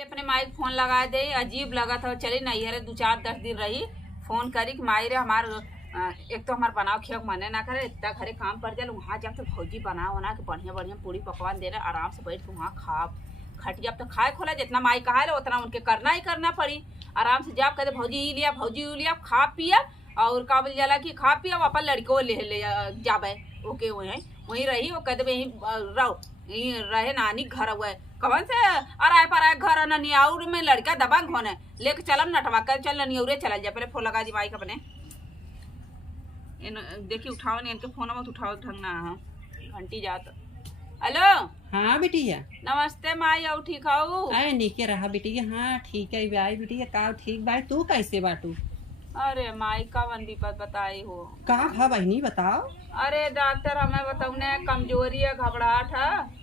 अपने my phone लगा दे, अजीब लगा था। चली नहीं अरे 2-4-10 दिन रही, फोन करी कि माई रे हमार एक तो हमार बनाओ खेव मने ना करे, इतना घरे काम पड़ जाए वहाँ जब तो भौजी बनाओ ना कि बढ़िया बढ़िया पूरी पकवान दे रहे, आराम से बैठ के वहाँ खा खट जब तो खाए खोला जितना माई कहा है उतना उनके करना ही करना पड़ी। आराम से जब कहते भौजी ई लिया भौजी ऊ लिया, खा पिया और का बोल जाला कि खा पिया अपन लड़को ले जाबे ओके वहीं रही। वो कहते यहीं रहो, यहीं रहे नानी घर हुआ कवन से अराय पराय घर ननियाउर में लड़का दबंग होने लेके चलम नटवा कर चल ननियौरे चल जा। पहले फोन लगा दी माई अपने देखी उठाओ नहीं इनके फोन मत उठाओ ढंग ना घंटी जात। हेलो हाँ बिटिया नमस्ते माई, और ठीक हो? अरे नीके रहा बिटिया। हाँ ठीक है भाई बिटिया का ठीक भाई। तू कैसे बाटू? अरे माई कवन विपत बताई हो? का भा बहनी बताओ। अरे डॉक्टर हमें बताऊने कमजोरी है, घबराहट है।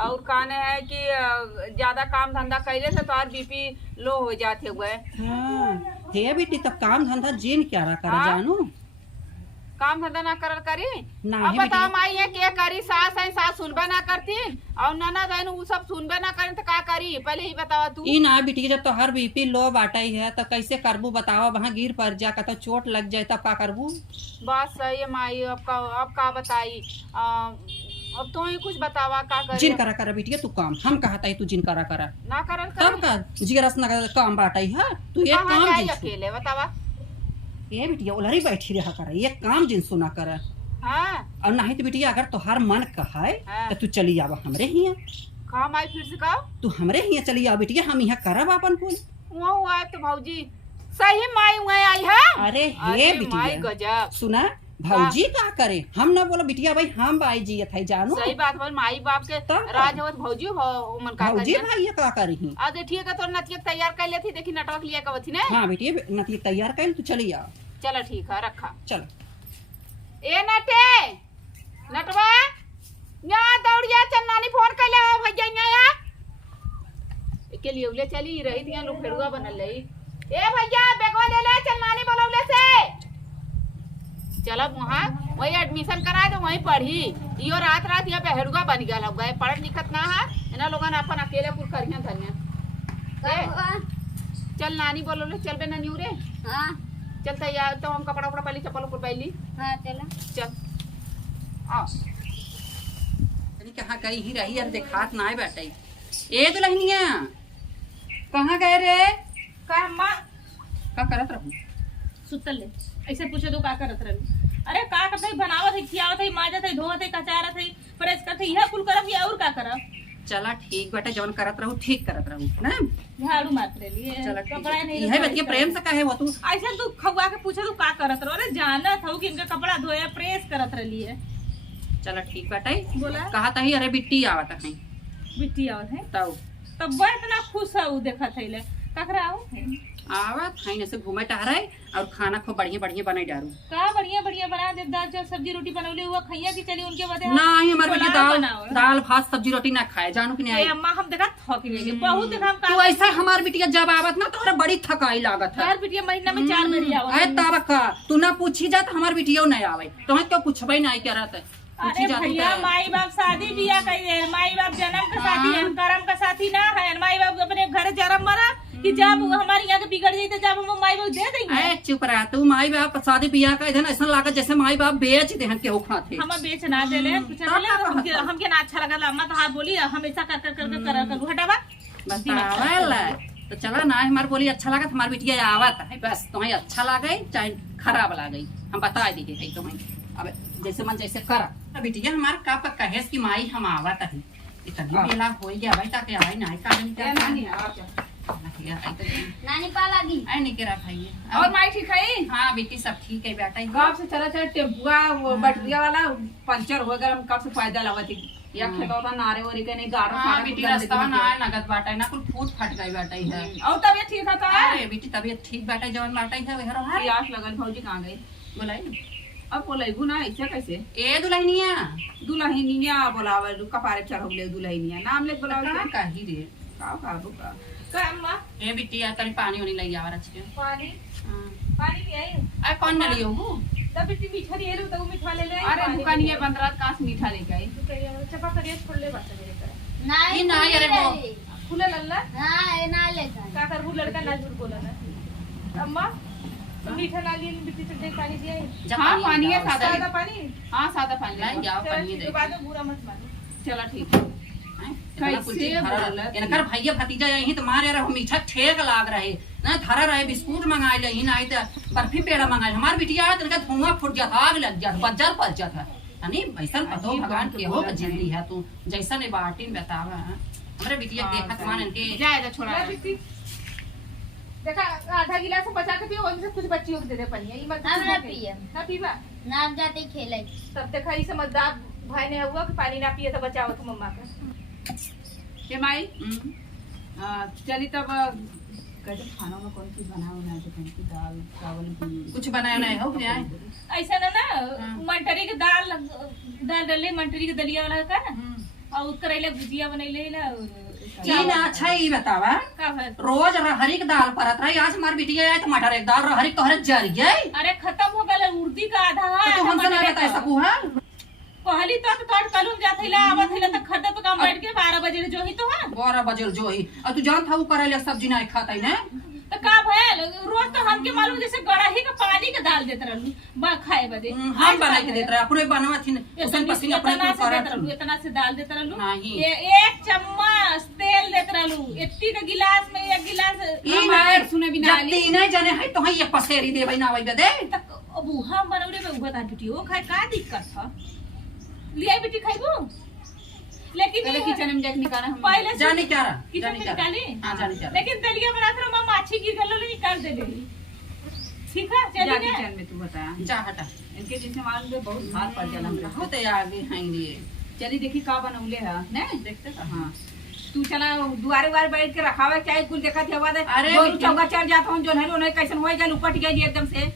और कहने है कि ज्यादा काम धंधा कैले से तो बीपी लो हो जाते हुए। हाँ हे बेटी तब काम धंधा जिन क्या रहा कर जानू काम धंधा ना कर करी ना। अब बताओ माई है के करी, सास है सास सुनबे ना करती और ननद है वो सब सुनबे ना करें तो का करी? पहले ही बताओ तू। ई ना बेटी जब तो हर बीपी लो बाटा ही है तो कैसे करबू बताओ? वहाँ गिर पड़ जा का तो चोट लग जाए तब का करबू? बात सही है माई। अब का बताई, अब तो ही कुछ बतावा का कर। जिन करा बिटिया तू काम हम कहता है तू जिन करा ना करन तब का जिगरस ना काम बाटा ही है तू एक काम जिन अकेले बतावा। ये बिटिया उलरी बैठी रहा कर ये काम जिन सुना कर। हाँ और नहीं तो बिटिया अगर तोहार मन कहे हाँ। तो तू चली आवा हमरे हिया। कहा माई फिर से कहो? तू हमरे हिया चली आ बिटिया, हम यहाँ करब अपन कुल। वहाँ हुआ है तो भौजी सही माई वहाँ आई है। अरे हे माई बिटिया गजब सुना भौजी का करे हम ना बोलो बिटिया भाई हम बाई जी थे जानू। सही बात बोल माई बाप के राज होत भौजी मन का भौजी भाई का करी। आज ठीक है तो नतिया तैयार कर लेती, देखी नटवक लिया का थी ने। हां बेटी नतिया तैयार कर तू चली आ। चलो ठीक है रखा। चल ए नटे नटवा यहाँ दौड़िया चल नानी फोन कर ले भैया यहाँ के लिए उले चली रही थी लोग फेरुआ बनल रही। ए भैया बेगवा ले ले चल नानी बोलौले से चलब वहाँ वही एडमिशन कराए तो वहीं पढ़ी। यो रात यहाँ पे हेरुआ बन गया लग गए, पढ़ लिखत ना है इना लोगन अपन अकेले कुल करियन धनिया। चल नानी बोलो ले चल बे ननियू रे। हां चल तैयार तो हम कपड़ा उपड़ा पहली चप्पल ऊपर पहली। हां चल आ यानी कहां गई ही रही यार देखात ना है बेटे। ए दुल्हनिया कहां गए रे? का अम्मा का करत रहू? सुतल ले ऐसे पूछे तो का करत रही? अरे का करत है, बनावत है, खियावत है, माजत है, धोवत है, कचारत है, प्रेस करत है, यह कुल करब या और का करब? चला ठीक बेटा जवन करत रहू ठीक करत रहू ना। झाड़ू मार लिए चला कपड़ा नहीं यह बतिया प्रेम से काहे हो तू? ऐसे तू खवा के पूछे तो का करत रहो? अरे जानत हो कि इनका कपड़ा धोया प्रेस करत रही है। चला ठीक बेटा बोला कहा था ही अरे बिट्टी आवत है बिट्टी आवत है तब बड़ इतना खुश है उ देखत है ले ककरा आओ आवत है ऐसे घूमे टहरे और खाना खूब बढ़िया बढ़िया बनाई डारू। का बढ़िया बढ़िया बना दे, दाल चावल सब्जी रोटी बनौले हुआ खैया की चली उनके बदे नहीं हमारे बेटी दाल भात सब्जी रोटी ना खाए जानू कि नहीं। अम्मा हम देखा थक लेंगे बहुत देखा हम तू ऐसा हमार बिटिया जब आवत ना तो बड़ी थकाई लागत है। यार बिटिया महीना में 4 बार आवत है तब का तू ना पूछी जा तो हमार बिटिया नहीं आवे तो क्यों पूछबे नहीं करत है। अरे भैया माई बाप शादी बियाह कइले, माई बाप जन्म का साथी है, कर्म का साथी ना है। माई बाप अपने घर जन्म मरा कि जब हमारे यहाँ के बिगड़ जाए तो जब हम माई बाप दे देंगे। चुप रहा तू, माई बाप शादी बियाह का इधर ऐसा लागत जैसे माई बाप बेच दे केहू खाते। हम बेच ना देले हमके ना अच्छा लगा अम्मा तो हाथ बोली हमेशा कर करू हटावा तो चला ना हमार बोली अच्छा लागत हमार बिटिया आवत है बस तुम्हें अच्छा लागे चाहे खराब लागे हम बता दिए तुम्हें अब जैसे मन जैसे कर। बिटिया हमार का कहे कि माई हम आवत है इतना बेला हो गया भाई ताकि आए ना नानी पाला दी आई नहीं करा भाई। और माई ठीक है? हाँ बेटी सब ठीक है बेटा। गाँव से चला टेम्पुआ वो बैटरिया वाला पंचर हो गया, हम कब से फायदा लगा थी या खेलौता नारे वारे के नहीं गाड़। हाँ बेटी रास्ता ना नगद बाटा ना कुल फूट फट गई बाटा है। और तबियत ठीक है तो? अरे बेटी तबियत ठीक बाटा जवन बाटा है वहरो है। प्यास लगल भौजी कहां गई? बोलाई अब बोलेगु ना ऐसे कैसे? ए दुल्हनिया दुल्हनिया बोलावे कपारे चढ़ौले दुल्हनिया नाम ले बोलावे का ही रे का रुका का अम्मा ए बेटी आ तनी पानी होनी लई आवर अच्छे पानी पानी ले आई आ कौन न लियो हूं तब बेटी मीठा ले लो तो मीठा ले ले। अरे दुकानिया बंदरात कास मीठा लेके आई चपा करिए छोड़ ले बच्चा मेरे कर नहीं नहीं अरे वो फूला लल्ला हाँ ना लेता का कर वो लड़का ना झूठ बोला ना अम्मा तो मीठा ना लिए बिट्टी चटनी पानी दिया है हाँ पानी है सादा सादा पानी हाँ सादा पानी लाई जाओ चलो पानी ठीक दे है, बाद में बुरा मत मानो चलो ठीक है कैसे इनकर भैया भतीजा यही तो मारे रहो मीठा ठेक लाग रहे ना धरा रहे बिस्कुट मंगाए लही ना तो बर्फी पेड़ा मंगाए हमार बिटिया तो इनका धुआं फूट जाता आग लग जाता बज्जर पच जाता यानी ऐसा पतो भगवान के हो जिंदगी है तू जैसा ने बाटी में बतावा हमरे बिटिया देखत मान इनके जाएगा छोड़ा ला बिट्टी देखा आधा गिलास बचा के पियो उनसे कुछ बच्चियों को दे दे पानी ये मत हम ना पिए ना पीवा ना जाते खेले तब देखा ये समझदार भाई ने हुआ कि पानी ना पिए तो बचाओ तुम मम्मा का के माई चली तब कैसे खाना में कौन चीज बनाओ ना तो कौन सी दाल चावल कुछ बनाया नहीं हो क्या ऐसा ना मटरी के दाल डले मटरी के दलिया वाला का ना और करेला भुजिया बनैले ला ये ना अच्छा ही बतावा का है रोज रहरी के दाल परत रही आज हमार बिटिया आए तो मटर एक दाल रहरी तोहरे जर गई अरे खत्म हो गल उर्दी का आधा तो हमसे ना बता सकू है पहली तो तोड़ कलू जात हिला आवत हिला त खड्डा पे काम बैठ के 12 बजे जो ही तो है 12 बजे जो ही और तू जानत हऊ करेला सब्जी नहीं खाता ही ना तो का भयल रोज तो हमके मालूम जैसे गड़ाही का पानी का दाल देत रहलू बा खाए बदे हम बना के देत रहे अपने बनवा थी उसन पसीना अपने इतना को से देत करत रहलू इतना से दाल देत रहलू नहीं। ये 1 चम्मच तेल देत रहलू इतनी का गिलास में 1 गिलास ई ना सुने बिना जब ती नहीं जाने है तो ये पसेरी देबै ना वही दे तक अब हम बनौले में उगत आंटी हो खाए का दिक्कत था लिया बेटी खाइबो लेकिन पहले किचन में जाके निकाला हम पहले से जाने क्या रहा किचन जाने में क्या निकाली हां जाने क्या लेकिन दलिया बना कर मम्मा माछी गिर गलो निकाल दे देली ठीक है जा चलिए ना किचन में तू बता जा हटा इनके जिससे मालूम है बहुत हाथ पड़ जाला हमरा बहुत आगे हैं ये चली देखी का बनौले है ने देखते का हाँ तू चला दुआरे उआरे बैठ के रखावे क्या कुल देखा थे आवाज अरे गोरू बिल्कुल। चौका चढ़ जाता हूँ जो है उन्हें कैसन हो गया उपट गई एकदम से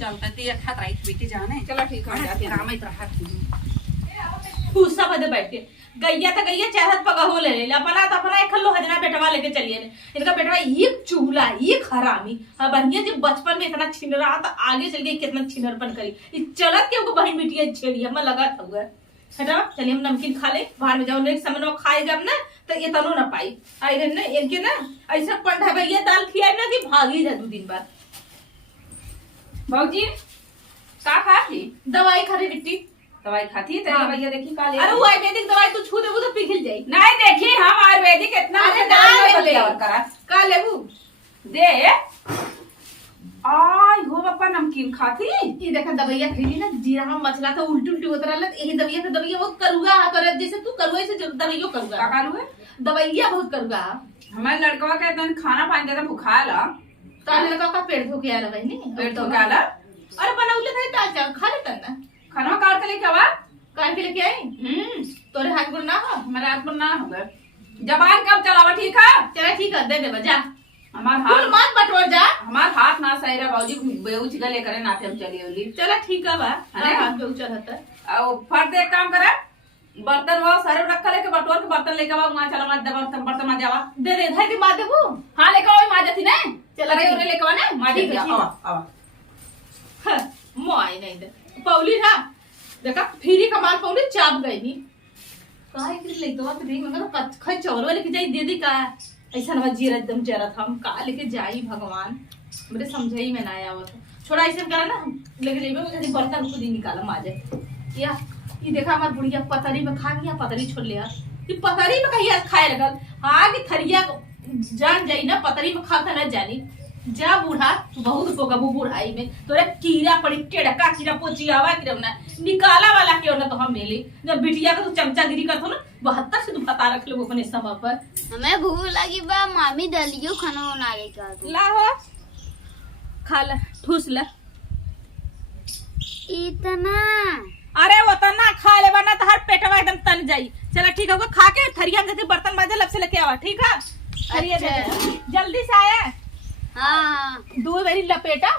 चलता ती एक हाथ राइट बेटी जाने चलो ठीक है जाते हैं। काम ही रहा गुस्सा बदे बैठ के गैया तो गैया चाहत पका हो ले अपना तो अपना एक खल्लो हजना बेटवा लेके चलिए इनका बेटवा एक चूल्हा एक हरामी हाँ बहनिया जब बचपन में इतना छिनरा तो आगे चल गई कितना छिनरपन करी इस चलत के उनको बहन बिटिया छेड़ी हमें लगा था हुआ हटा चलिए हम नमकीन खा ले बाहर में जाओ नेक्स्ट समय खाए जब ना तो ये तनो ना पाई आई ना इनके ना ऐसा पंडा भैया दाल खिया ना कि भागी जा 2 दिन बाद भाजी का खा थी दवाई खा रही बिट्टी दवाई खाती है तेरे हाँ। भैया देखी का ले अरे वो आयुर्वेदिक दवाई तू छू देबू तो पिघल जाई नहीं देखी हम आयुर्वेदिक इतना अरे मुझे ना दवाई ले नहीं ले। बदलाव करा का लेबू दे आई हो बापा नमकीन खाती ये देखा दवाइया खैली ना जीरा में मसला तो उल्टी उल्टी होत रहल यही दवाइया बहुत करुआ है करे जैसे तू करुआ से दवाइयो करुआ का कालू है दवाइया बहुत करुआ हमारे लड़कवा के इतना खाना पानी देता बुखार ला काले लगा का पेट धोके आ रहा है नी पेट धो के आला अरे बनौले थे दाल चावल खा लेता ना खाना काट के लेके आवा काहे के लेके आई तोरे हाथ गुड़ ना हो हमारे हाथ पर ना होगा जबान कब चलावा ठीक है चला ठीक है दे दे बजा हमार फूल हाथ मत बटोर जा हमार हाथ ना सही रहा बाबूजी बेउच गले करे नाते हम चली ओली चला ठीक है बा अरे। हाथ पे उचल हता और फर्द एक काम करे बर्तन वो सारे रखा लेके बटोर के बर्तन लेके आवा वहां चला मत बर्तन बर्तन मत जावा दे दे धाई के बाद देबू हां लेके आओ माजा थी ने चला अरे ठीक। ओरे लेके आवा ने माजा ठीक है, दिया ठीक है। आवा आवा मोई नहीं दे पौली ना देखा फिरी कमाल पौली चाप गई नी काहे के ले तो बात देख मगर खै चौरवा लेके जाई दे दी का ऐसा ना जीरा एकदम जरा था हम का लेके जाई भगवान मेरे समझाई में ना आया वो छोड़ा ऐसे करा ना लेके जाइबे मैं कहीं बर्तन खुद ही निकाला माजे या ये देखा हमार बुढ़िया पतरी में खा गया पतरी छोड़ लिया ये पतरी में कहीं खाए लगल हाँ कि थरिया जान जाई ना पतरी में खाता ना जानी जा बूढ़ा बहुत पोगबू बुढ़ाई में तोरे कीड़ा पड़ी टेड़का कीड़ा पोची आवा कि ना निकाला वाला क्यों ना तो हम मिली जब बिटिया का तो चमचागिरी करतो ना 72 से तू पता रख लो अपने समय पर हमें भूख लगी बा मामी दलियो खाना बना रही का ला हो खा ला ठूस ला इतना अरे वो तो ना खा ले वरना तो हर पेटवा एकदम तन जाई चला ठीक होगा खा के थरिया में बर्तन माजे लब से लेके आवा ठीक है थरिया दे दे। जल्दी से आया हाँ 2 बारी लपेटा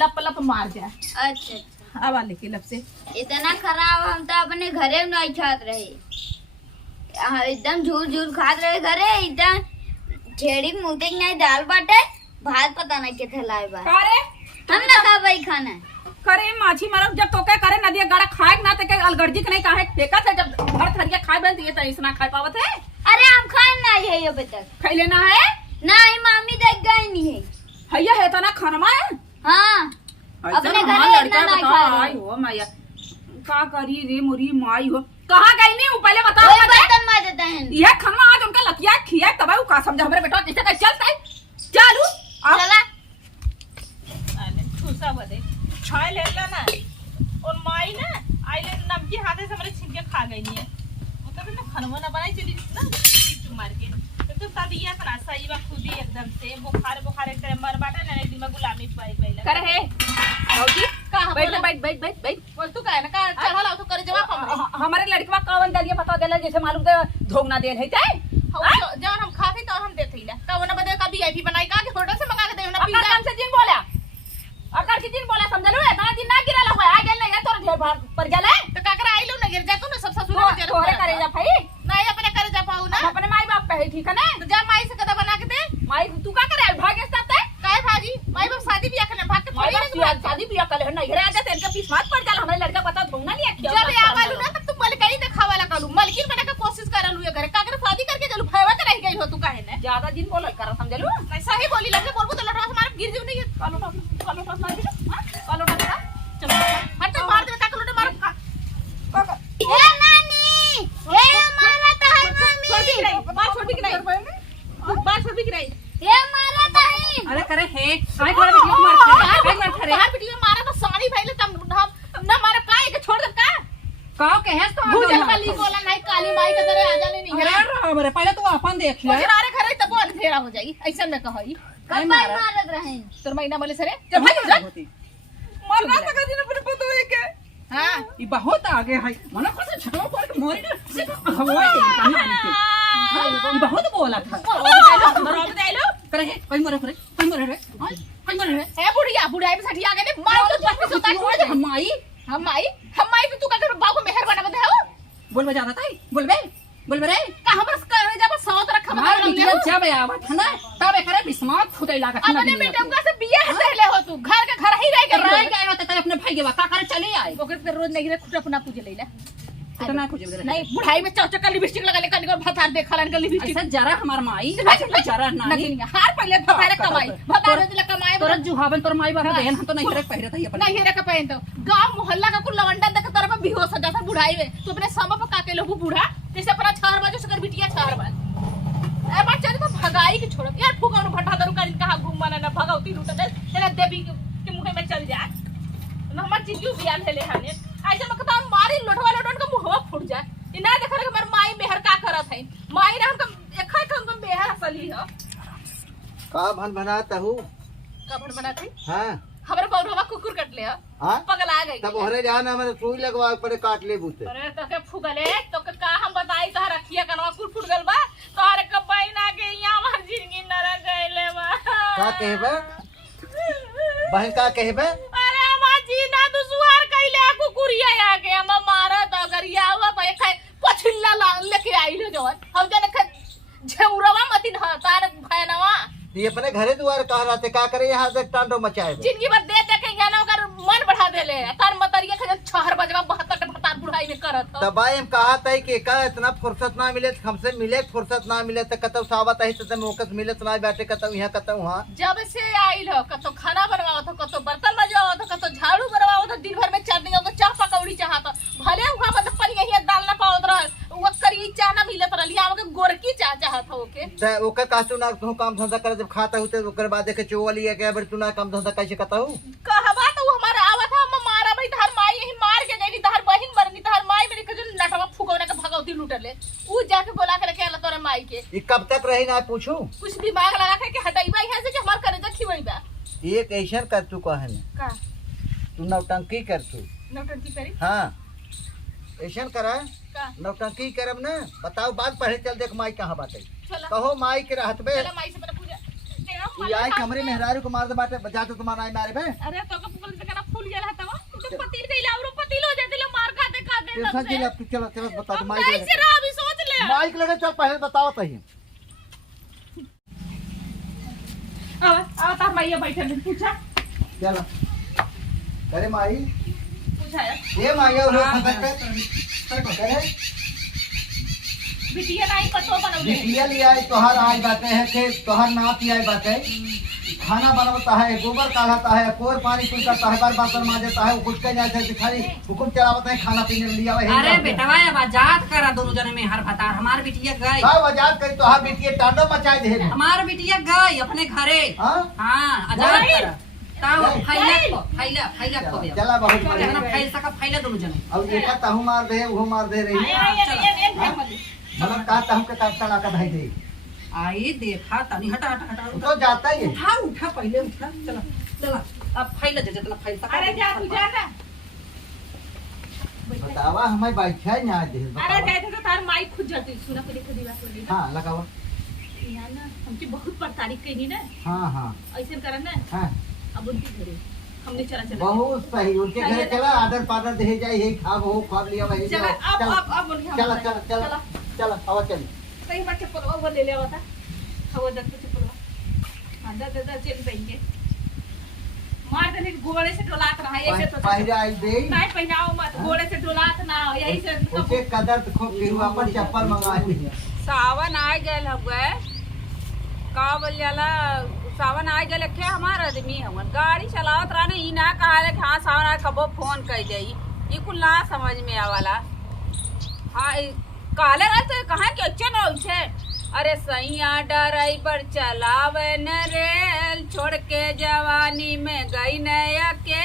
लप लप मार जा अच्छा अच्छा आवा लेके लब से इतना खराब हम तो अपने घरे में नहीं खात रहे एकदम झूठ झूठ खात रहे घरे एकदम छेड़ी मुँह नहीं दाल बाटे भात पता नहीं के लाए बा करे हम ना खा पाई खाना करे माछी मारो जब तो क्या करे नदिया गाड़ा खाए ना ते के अलगर्जी के नहीं काहे फेंका था जब हर थरिया खाए बन दिए तो इसना खाए पावत है अरे हम खाए नहीं है अभी तक। खैले ना है नहीं मामी देख गई नहीं है। भैया है तो ना खाना है। हाँ अपने ऐसा घर हमार में लड़का इतना नहीं बता खा आई रहे। हो मैया का करी रे मोरी माई हो कहाँ गई नहीं हूँ पहले बताओ कोई मुझे। बर्तन मार देता है। यह खाना आज उनका लकिया खिया तब वो का समझा हमारे बेटा कैसे कैसे चलता है चालू अब चला अरे खुशा बदे खाए लेला ना और माई ना आइले नमकी हाथे से हमारे छीन के खा गई नहीं है। वो तो ना खाना ना बनाई चली ना चुप मार के तो तबिया तना सही बा खुद ही एकदम से बुखार बुखार एक तरह मर बाटा ना दिन में गुलामी पाई पहले कर है भौजी कहां बैठ बोला बैठ बैठ बैठ बैठ बोल तू काहे ना का चढ़ा तो करे जवाब हमरे हमारे लड़कवा कवन दलिया बता देला जैसे मालूम दे धोगना देल है ताई जब हम खाते तो हम देते ही का वो ना बदे का वीआईपी बनाई का के होटल से मंगा के दे ना अकर कौन से दिन बोला अकर के दिन बोला समझ लो इतना दिन ना गिरा हुआ आ गेल नहीं तोर ढेर भार पर गेले तो का कर आइलो ना गिर जा तू ना सब ससुर में जरूर तोरे करे जा भाई नहीं अपने करे जा पाऊ ना अपने माई बाप कहे ठीक है ना तो जा माई से कदा बना के दे माई तू का करे भागे साथे काहे भाजी माई बाप शादी बियाह करने भाग के माई थोड़ी बाप ना शादी बियाह कर ले नहीं घरे आ जाते इनका बीच मात पड़ जाला हमारे लड़का पता धोगना नहीं है जब आ वालू ना तब तू मल कहीं देखा वाला करू मलकिन बना के कोशिश करलू ये घरे का करे शादी करके चलू भयवा के रह गई हो तू काहे ने ज्यादा दिन बोलल कर समझ लो नहीं सही बोली लगे बोलबो तो लटवा से मार गिर जू नहीं कालो टस मार कालो टस चलो हट मार दे का लोटे मार हे नानी हे मारा तो है मम्मी। बात छोड़ भी कि नहीं बात छोड़ भी कि नहीं हे मारा तो है। अरे करे हे काय करे बिटिया मार करे बाहर बिटिया मारा तो साड़ी भइले तब हम ना मारा काहे के छोड़ दे का काओ के हेस तो भूजल वाली बोला नहीं काली माई के तरह आ जाने नहीं है अरे हमरे पहले तू अपन देख ले मुजरारे घरे तब अंधेरा हो जाई ऐसा न कहई कब मारत रहे। तोर महीना बोले सरे जब भाई जा मरना तक दिन पर पतो है के हां ई बहुत आगे है मने कैसे छटवा पर के मोरी से हवाई दे कहानी के ई बहुत बोला था रोब देलो करे हे कोई मरे रे ए बुढ़िया बुढ़ाई पे सठिया गए मार तो पत्ती सुता छोड़ दे हम आई तो तू का बाबू को मेहर बना दे हो बोल बजा रहा था बोल बे रे का हमर कर जब साउथ रखा हमार बिटिया जब आवत है ना तब एकरे बिस्मात खुदै लागत अपने बेटा का से बियाह देले हो तू घर के घर ही रह के रह के आवत त अपने भाई के बता कर चले आए ओकर पे रोज नहीं रे खुद अपना पूजे लेला इतना कुछ नहीं बुढ़ाई में चौचक का लिपस्टिक लगा ले कनी को भतार देखा लन का लिपस्टिक ऐसा जरा हमार माई जरा नानी नहीं हार पहले भतार कमाई भतार दिला कमाई तोरा जुहावन तोर माई बाप देन हम तो नहीं रख पहिरत है अपन नहीं रख पहन तो गांव मोहल्ला का कुल लवंडा देख तरफ में बेहोश हो जाता बुढ़ाई में तू अपने सम पर काके लोगू बूढ़ा जैसे अपना 4 बजे से कर बिटिया 4 बजे ए बात चल तो भगाई के छोड़ यार फुगानो भट्टा दरु का कहां घूम माने ना भगावती लूट दे तेरा देवी के मुंह में चल जा ना हमर जिंदगी बियाह भेले हने ऐसे में कहता मारी लोटवा लोटन का मुंहवा फूट जाए इना देखा कि हमर माई मेहर का करत है माई रे हम एखै हम मेहर असली है का भन बनाता हूँ कपड़ बनाती हाँ हमरे बौरवा कुकुर कटले है हाँ पगला गई तब ओहरे जाना मैंने सुई लगवा के पड़े काट ले बूते अरे तो के फुगले तो के का हम बताई तो रखिया कनवा कुल फुट गल बा तोहरे के बहिना के यहां हमार जिंदगी नरक गइले बा का कहबे बहन का कहबे अरे हमार जीना दुसुआर कइले कुकुरिया आके हम मारा तो अगर या हुआ तो एक पछिल्ला लेके आइलो जवन हम जने झेउरवा मतिन ह तार भयनवा ये अपने घरे द्वार कह रहा थे का करे यहाँ से टांडो मचाए जिंदगी भर दे के ज्ञान ओकर मन बढ़ा देले तार मतरिया के 6 बजवा 72 के भतार बुढ़ाई में करत हो तब हम कहा था कि का इतना फुर्सत ना मिले हमसे मिले फुर्सत ना मिले तो कतौ सावत है तो मौकस मिले तो ना बैठे कतौ यहाँ कतौ वहाँ जब से आइल हो कतो खाना बनवाओ तो कतो बर्तन मजवाओ तो कतो झाड़ू बनवाओ तो दिन भर में चटनी को चाह पकौड़ी चाहत भले हुआ मतलब पनी यही दाल ना पावत रह वो करी चाह ना मिलत रहली आवे के गोरकी चाह चाहत हो के तो ओकर कासू ना तू काम धंधा करे जब खाता होते ओकर बाद देखे चोवली है के बार तू ना काम धंधा कैसे करता हूँ कहबा तो हमारा आवत हम मारा भाई तहर माई यही मार के गईली तहर बहिन मरनी तहर माई मेरे के जो नटवा फुगौने के भगौती लूटले ऊ जाके बोला के रखे तोरे माई के ये कब तक रही ना पूछू कुछ दिमाग लगा के हटाईबा यहां से कि हमार करेजा खिवईबा एक ऐसा कर तू कहे का तू नौटंकी कर तू नौटंकी करी हाँ ऐसा करा का नौटंकी करब ना बताओ बात पढ़े चल देख माई कहाँ बाटे चला कहो माई के रहत बे चला माई से पहले पूजा तू आई कमरे मेहरारू को मार दे बाटे बजा तो तुम्हारा आई मारे बे अरे तो का पुकल से कना फूल गया रहता वा तो पतिल गइला और पतिल हो जाते ले मार खाते टेंशन जी अब तू चलो चलो बता दो माई के कैसे रहा अभी सोच ले माई के लगे चल पहले बताओ तही आ ता माईया बैठे ले पूछा चलो अरे माई पूछा है ये माई और लोग खबर करे बिटिया नहीं पतो बनौले बिटिया ले आई तोहर आज बाटे है के तोहर नाती आई बाटे खाना बनाता है गोबर काढ़ाता है कोर पानी कुल करता है बर्तन मांजता है कुछ कह जाए थे खाली हुकुम चलावता है खाना पीने लिया अरे बेटवा अब आजाद करा दोनों जने में हर बता हमार बिटिया गई सब आजाद करी तोहर बिटिया टांडो मचाई दे हमार बिटिया गई अपने घरे हां हाँ आजाद करा ताऊ फैला को बे चला बहुत जना बढ़िया फैल सका फैला दोनों जने अब एक ताहू मार दे वो मार दे रही मतलब का ताहू के काटता ला का भाई दे आई देखा तनी हटा हटा हटा तो जाता ही है उठा उठा पहले उठा चला चला अब फैला जे जितना फैल सका अरे जा तू जा ना बतावा हमें बैठा है ना दे अरे कहते तो तार माई खुद जाती सुना को देखो दीवा को ली हां लगावा यहाँ ना हमकी बहुत तारीफ कही ना हां हां ऐसे करन ना हां अब उनके घरे हमने चला चला बहुत सही उनके घर चला आदर पादर दे जाए यही खा वो खा लिया वही चला अब उनके चला चला चला चला आवा चल कहीं बात चप्पल वो ले लिया था हवा दर के चप्पल अंदर दर चल पेंगे मार देने घोड़े से डोलात रहा है ऐसे तो पहले आई दे नहीं पहनाओ मत घोड़े से डोलात ना हो यही से उसे कदर तो खूब केहू अपन चप्पल मंगाई सावन आ गए हम गए का बोल जाला सावन आ गए के हमार आदमी हमन गाड़ी चलावत रहने ई ना कहा कि हाँ सावन आ कबो फोन कर जाई ई कुल ना समझ में आवाला हाँ काले रहते कहाँ के अच्छे ना उछे अरे सैया ड्राइवर चलावे न रेल छोड़ के जवानी में गई नया के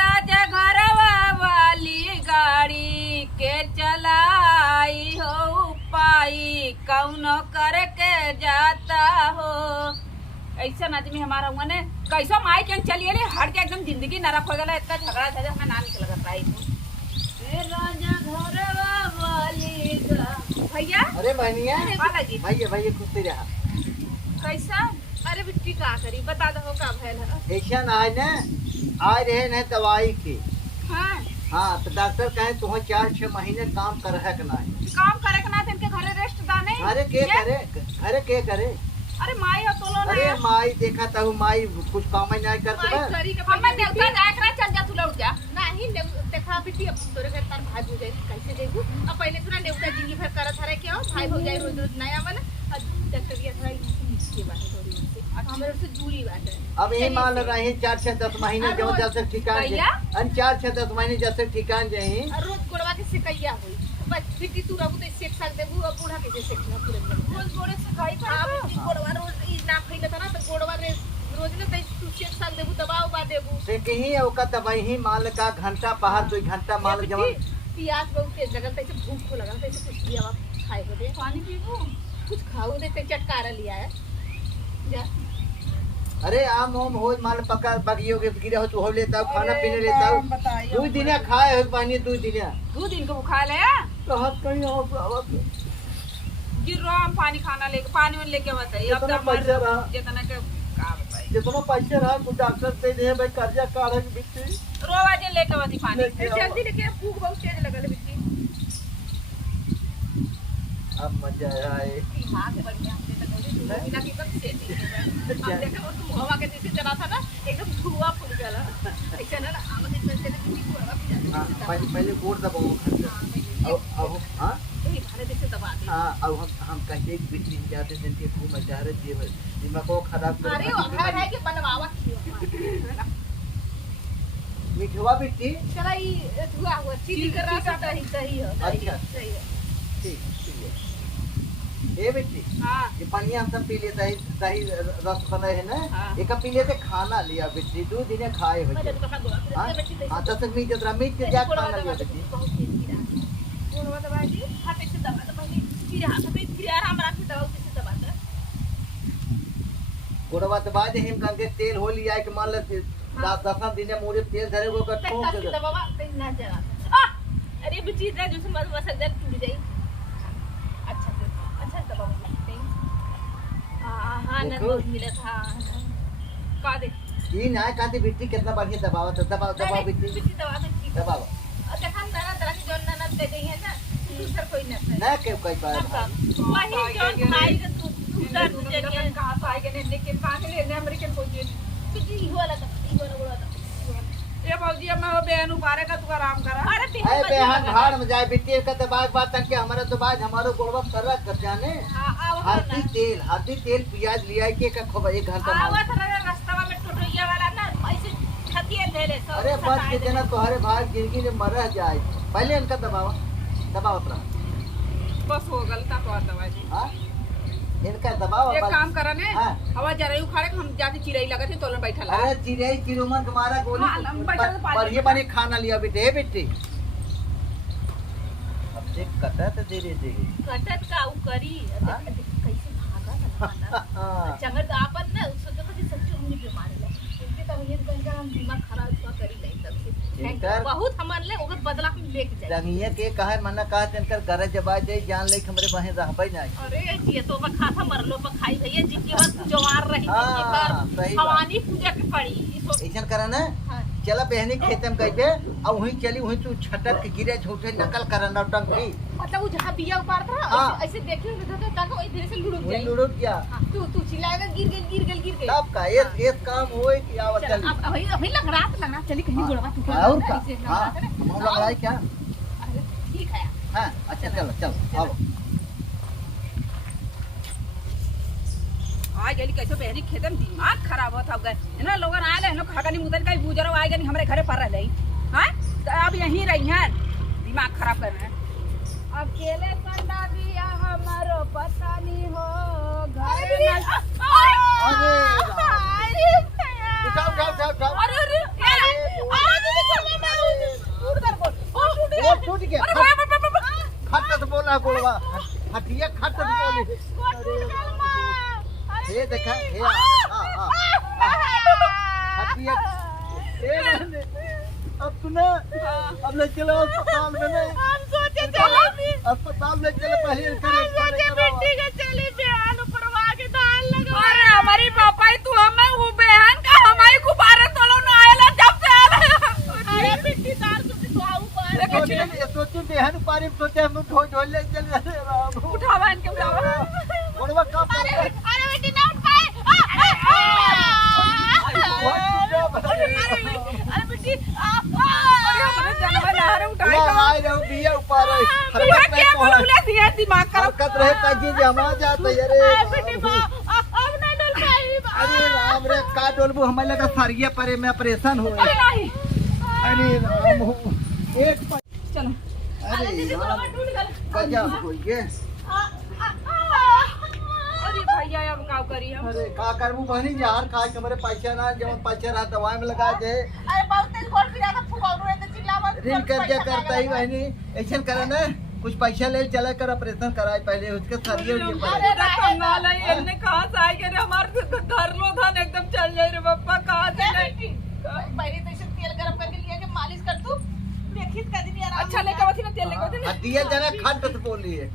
राजा घरवा वाली गाड़ी के चलाई हो पाई कौनो करके जाता हो ऐसा आदमी हमारा हुआ ने कैसा माई के चलिए रे हट के एकदम जिंदगी नरक हो गया इतना झगड़ा था हमें नाम निकल गया राजा घरवा वाली भैया अरे बहनिया लगी भैया भैया खुश रहा कैसा अरे बिट्टी का करी बता दो का भैल है ऐसा आज ना आज रहे न दवाई की हाँ हाँ तो डॉक्टर कहे तुम 4-6 महीने काम कर है कि नहीं काम करे के ना इनके घरे रेस्ट दाने अरे के करे अरे के करे अरे माई हो तो लो अरे ना माई देखा था माई कुछ काम ही नहीं करते माई बस करी के हमें देवता जाकरा चल जा तू लौट जा नहीं देखा बिटी अब तोरे घर तार भाई हो जाए कैसे देखू अब पहले तोरा नेवता जिंदगी भर करत हरे के हो भाई हो जाए रोज रोज नया वाला अब डॉक्टर ये थोड़ा इसकी बात है थोड़ी सी अब हमारे से दूरी बात है अब यही मान रहे 4-6-10 महीने जो जब तक ठिकान भैया? जाए 4-6-10 महीने जब तक ठिकान जाए और रोज गोड़वा के सिकैया होई बस बिटी तू रहू तो सेक सक देबू अब बूढ़ा के सेक ना पूरे रोज गोड़े से खाई हां बिटी गोड़वा रोज ई ना खइले त ना तो गोड़वा रे रोज ने तू सेक सक देबू दबाव बा देबू से कहीं ओका तब ही माल का घंटा पहाड़ 2 घंटा माल जवन प्यास बहुत तेज लगल तैसे भूख को लगल तैसे कुछ दिया खाए को दे पानी पीबू कुछ खाऊ दे ते चटकारा लिया है जा अरे आम होम हो माल पका बगियो के गिरा हो तो हो लेता हूं खाना पीने लेता हूं 2 दिन खाए हो पानी 2 दिन 2 दिन को बुखार ले तो हाथ कहीं हो गिरो हम पानी खाना लेके पानी में लेके बताइए अब कितना तो पैसा रहा? जितना के का बताइए जितना पैसा रहा कुछ डॉक्टर दे दे भाई कर्जा काढ़े के बिट्टी रोवाजे लेके बती पानी लेके आओ। जल्दी लेके भूख बहुत तेज लगल बिटी अब मजा आए हां के बढ़िया हमने तो बोली बिना की कब से हम देखा तुम हवा के नीचे चला था ना एकदम धुआं फूल गया ऐसा ना आमने से चले की हवा भी जाती हाँ, पहले गोड़ दबाओ खर्चा अब हाँ यही भारे देखे दबा दे हाँ अब हम कहते हैं बिट्टी जाते दिन के खूब मजा रहे दिमाग को खराब कर अरे वो घर है कि बनवावा खियो मिठवा बिट्टी चला ये धुआं हुआ चीनी कर रहा था सही हो अच्छा। सही है ठीक है ए बिट्टी हां ये पानी हम सब पी लेता है दही रस बना है ना हाँ। एक पी लेते खाना लिया बिट्टी 2 दिन खाए हो मैं तो कहा गोवा हाँ हाँ तो तक मीट जरा मीट के जा खाना लिया बिट्टी बहुत तेज गिरा गोवा दबा दी हाथ से दबा तो पहले फिर हाथ पे फिर यार हमरा से दबाओ कैसे दबा दे गोड़वा तो बाद हिम कंगे तेल हो लिया कि मान ले 10 दिन मोरे तेल धरे को का ठोक तक दे दबावा तो ना जरा अरे बिची इधर जो मत मसल टूट जाई अच्छा दबावा हां ना देखो। मिला था का दे ये ना कहते बिट्टी कितना बढ़िया दबावा तो दबाओ बिट्टी बिची दबा दे दबाओ और देखा तरह की जो ननद दे गई है ना दूसर कोई ना है ना के कोई पाए वही जो खाई के दूसर दूसरे के कहां से आए गए लेकिन पानी लेने अमेरिकन पहुंचे कुछ ही वाला का ही वाला बोला था अरे भौजी अब मैं वो बेहन उबारे का तू आराम करा। अरे अरे बेहन भाड़ में जाए बिटिया का तो बात तन के हमारा तो बाज हमारो गोड़वा कर रहा कर जाने हल्दी तेल प्याज लिया के का खूब 1 घंटा रास्ता में टोटोइया वाला ना ऐसे छतिए धेले सब। अरे बस के जना तोहरे भाई गिरगी ने मर जाए पहले इनका दबावत रहा बस हो गलता तो दवा जी। हां इनका दबाव एक काम करा ने हाँ। हवा जरा उखाड़े हम जाके चिड़ई लगे थे तोलन बैठा ला। अरे चिड़ै चिरुमन तुम्हारा गोली हाँ, लंबा चल पानी बढ़िया बने खाना लिया बेटे बेटे अब देख कटत धीरे धीरे कटत का उ करी हाँ? कैसे भागा ना चंगत आपन ना सोचो कि सच्ची हमने बीमार है इनके तो ये गंगा हम दिमाग खराब हुआ करी नहीं तब से इनकर- बहुत हमन ले ओकर बदला हम लेके जाए। रंगिया के कहे मना कहा तिनकर गरज जबा जाए जान ले हमरे बहे रहबै ना अरे ये तो खाता मरलो पर खाई भैया जिनके बाद जवार रही हाँ, जिनके बाद सही बात। भवानी पूजा के पड़ी ई सो- ऐसा करा ना हाँ। चला बहनी खेते में कहबे और वहीं चली वहीं तू छटक के गिरे झूठे नकल करा नौटंकी मतलब वो जहाँ बिया उपार था हाँ। ऐसे देखे तो ताको इधर से लुढ़क वहीं जाए। लुढ़क गया हाँ, तू चिल्लाएगा गिर गई तब का एक काम होए कि आवत चल चली अब अभी लग रहा चली कहीं हाँ। गुड़वा तू और का ऐसे लग हाँ रहा था ना। हम लग रहा है क्या अरे, ठीक है हाँ अच्छा चलो आओ आ गेली कैसे बहनी खेते में दिमाग खराब होता गए इन्हें लोगन आए हम लोग खगनी मुदन का गुजरो आए गए हमारे घरे पर रह हां तो अब यहीं रही हैं दिमाग खराब कर रहे हैं। अकेले संडा दिया हमारो पता नहीं हो घरे उठाओ अरे वो टूट गया खटत बोला गोलवा हटिया खटत बोली ये देखा ये हटिया अब तू ना अब ले चलो अस्पताल में नहीं अस्पताल में चले पहले अरे हमारी पापा ही तू हमें वो बहन का हमारी गुब्बारे तोड़ो ना आएला जब से आएला सोचे बेहन पारी सोचे हम धो धो ले चले राम उठावा इनके उठावा गोलवा का दिमाग खराब हरकत रहे ताकि जमा जाता अरे अरे राम रे का डोलबू हमारे लगा सरिया परे में ऑपरेशन हुए अरे राम हो एक चलो अरे राम गजब हो ये अरे भैया अब का करी हम अरे का करबू बहनी जहर खा के हमरे पैसा ना जवन पैसा रहा दवाई में लगा दे ऋण कर्जा करता ही बहनी ऐसा करे ना कुछ पैसा ले चला कर ऑपरेशन कराए पहले उसके सरिये उरिये पड़े कंगाल है इनने कहां से आए के हमारे घर लो धन एकदम चल जाए रे पापा कहां से नहीं अच्छा लेके वथी ना तेल लेके वथी हड्डियां जना खट बोली है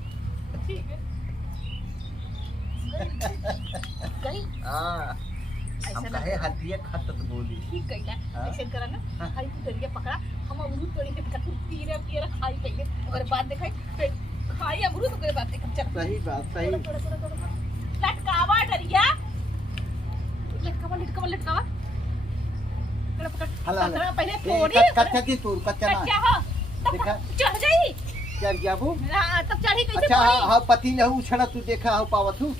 हां हम कहे हड्डियां खट बोली ऐसे करा ना खाई तू दरिया पकड़ा हम अमरूद तोड़ी के कटू पीरे खाई पहले और बाद देखाई खाई अमरूद ओकरे बाद देख चल सही बात सही लटकावा डरिया लटकावा पकड़ हला पकड़ा पहले ये तोड़ी कच्चा की तोड़ कच्चा ना कच्चा हो देखा चढ़ जाई चढ़ गया वो हां तब चढ़ी कैसे अच्छा हाँ पति लहू उछड़ा तू देखा हो पावत हूँ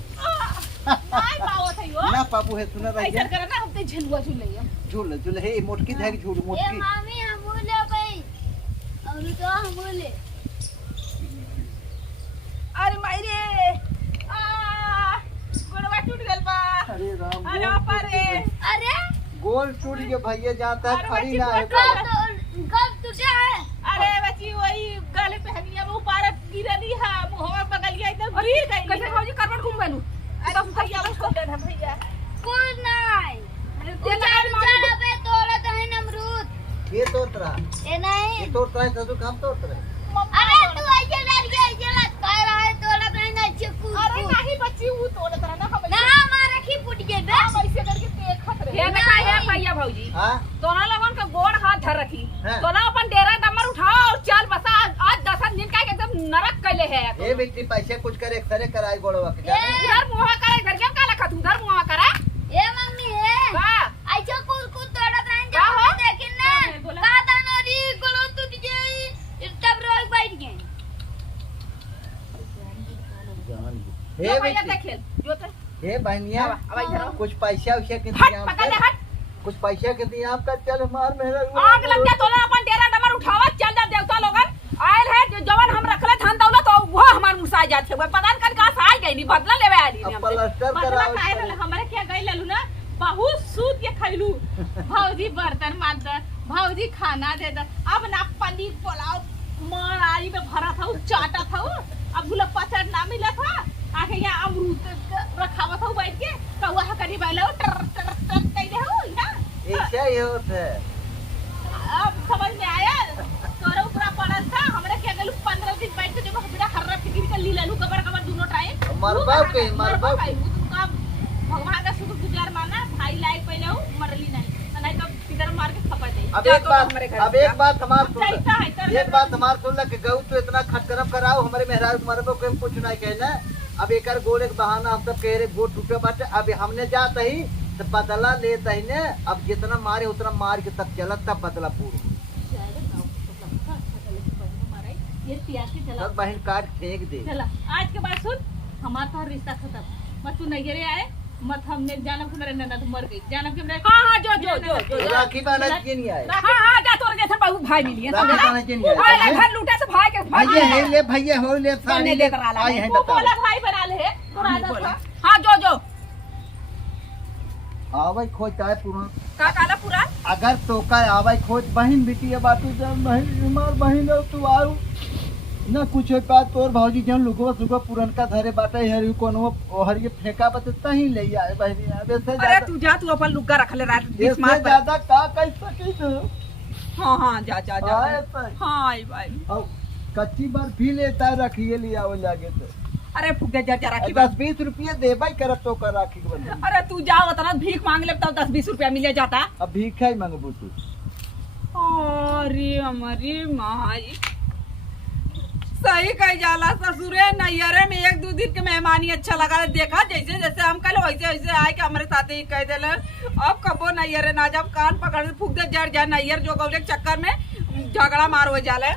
नहीं पावत है यो ना पाबू है सुना रही ऐसा करा ना हम ते झलुआ झुलैया झूल झूल हे मोटकी धैर्य झूल ए मोटकी मामी हम बोले भाई और तो हम बोले अरे मायरे गोड़वा टूट गल बा अरे राम अरे गोल बापा रे अरे गोल टूट गया भैया जाता है अरे खड़ी बच्ची ना है कब टूटा है अरे बच्ची वही गले पहनिया वो ऊपर गिरली है मुंह बगलिया एकदम गिर गई कैसे भौजी करवट घूम गनु अरे भैया उसको दे दे भैया कुछ नहीं तेल चढ़ पे तोड़ा तो है अमरूद ये तोड़ रहा ये नहीं ये तोड़ रहा है तो काम तोड़ रहा है अरे तू ऐसे डर गया ऐसे लटका रहा है तोड़ा तो है अच्छे कूद अरे नहीं बच्ची वो तोड़ तरह ना हम ना हमारा की फूट गया बे हम ऐसे करके देखत रहे ये देखा है भैया भौजी हाँ दोनों लोगन का गोड़ हाथ धर रखी हाँ। दोनों अपन डेरा दमर उठाओ और चल बसा आज 10 दिन का एकदम नरक कैले है ये बेटी पैसे कुछ करे एक्सरे कराए गोड़वा के जाने उधर मुंह करे घर के का लखत उधर मुंह करे ए मम्मी है का ऐसे कूद कूद तोड़ा तो है का हो? देख ना बोला बहनिया अब इधर आओ। कुछ पैसा वैसा के हट इंतजाम पकड़ ले कर, हट कुछ पैसा के इंतजाम कर, चल मार मेरा आग लग गया तो ना अपन डेरा डमर उठावा चल जा देवता लोगन आयल है जो जवन हम रखले धन दौलत तो वो हमार मुसाई जात है पता न कन कहां से आ गई नी बदला लेवे आली अब नी हमसे प्लास्टर बदला कराओ काहे रहले हमरे क्या गई ललू ना बहुत सूत के खैलू भौजी बर्तन मांज दे भौजी खाना दे दे अब ना पनीर पुलाव मलाई में भरा था चाटा था अब गुला पचड़ ना मिला था आके यहाँ अमरूद रखावा था बैठ के तो वहाँ करी बैला टर टर टर कह दे हो यहाँ ऐसा ही होता है। अब समझ में आया तोरे ऊपर पड़ल था हमरे क्या गलू 15 दिन बैठ के जब हमरा हर्रा फिकिर के ली ललू कबर कबर दोनों टाइम मरबा के मरबा के तुमका भगवान का शुक्र गुजार माना भाई लायक पहले हो मरली नहीं नहीं तो किधर मार के खपा दे अब जा एक तो बात हमारे घर अब से एक बात हमार सुन कैसा है कर एक बात हमार सुन ले कि गऊ तो इतना खतरम कराओ हमारे मेहरारू मरबो के कुछ नहीं कहना। अब एकर गोल एक बहाना हम सब कह रहे गोड़ टूटे बाटे अब हमने जात ही तो बदला लेता ही ने अब जितना मारे उतना मार के तब चलत तब बदला पूरा ये प्यार के चला सब बहन काट फेंक दे। चला आज के बाद सुन हमारा तो रिश्ता खत्म मत तू नहीं गिरे आए मत हमने जानब कि मेरे ननद मर गई जानब कि मेरे हां हां जो राखी बांधने के नहीं आए, हां हां जा तोर जैसे बहु भाई मिली है राखी बांधने के नहीं आए आए। घर लूटे से भाई के भैया है ले भैया हो ले साड़ी ले लेकर आला आई है वो बता बोला भाई बना ले तोरा आदत था हां जो आवाई खोज है पूरा का काला पूरा अगर तो का आवाई खोज बहन बिटिया बातू जब बहन हमार बहन हो तू आऊ ना कुछ एक बात तोर भौजी जन लुगवा सुगवा पुरनका धरे बाटे हरी कोनो हर ये फेंका बता ही ले आए बहनी अब से अरे ज्यादा तू जा तू अपन लुग्गा रख ले रात इससे 20 मार्च पर ज्यादा का कह सकी तो हां हां जा आए पर हां आई भाई अब कच्ची बर्फी लेता रखिए लिया वो लागे तो अरे फुगे जा राखी 10-20 रुपये देबाई करत तो कर राखी के बदले अरे तू जाओ तना भीख मांग ले तब 10-20 रुपया मिल जाता अब भीख ही मांगबू तू अरे हमारी माई सही कह जाला ससुरे नैयरे में 1-2 दिन के मेहमानी अच्छा लगा देखा जैसे जैसे हम कल वैसे वैसे आए के हमारे साथ ही कह दिले अब कबो नैयरे ना जब कान पकड़ फूक दे जड़ जा नैयर जो गौले के चक्कर में झगड़ा मार हो जाले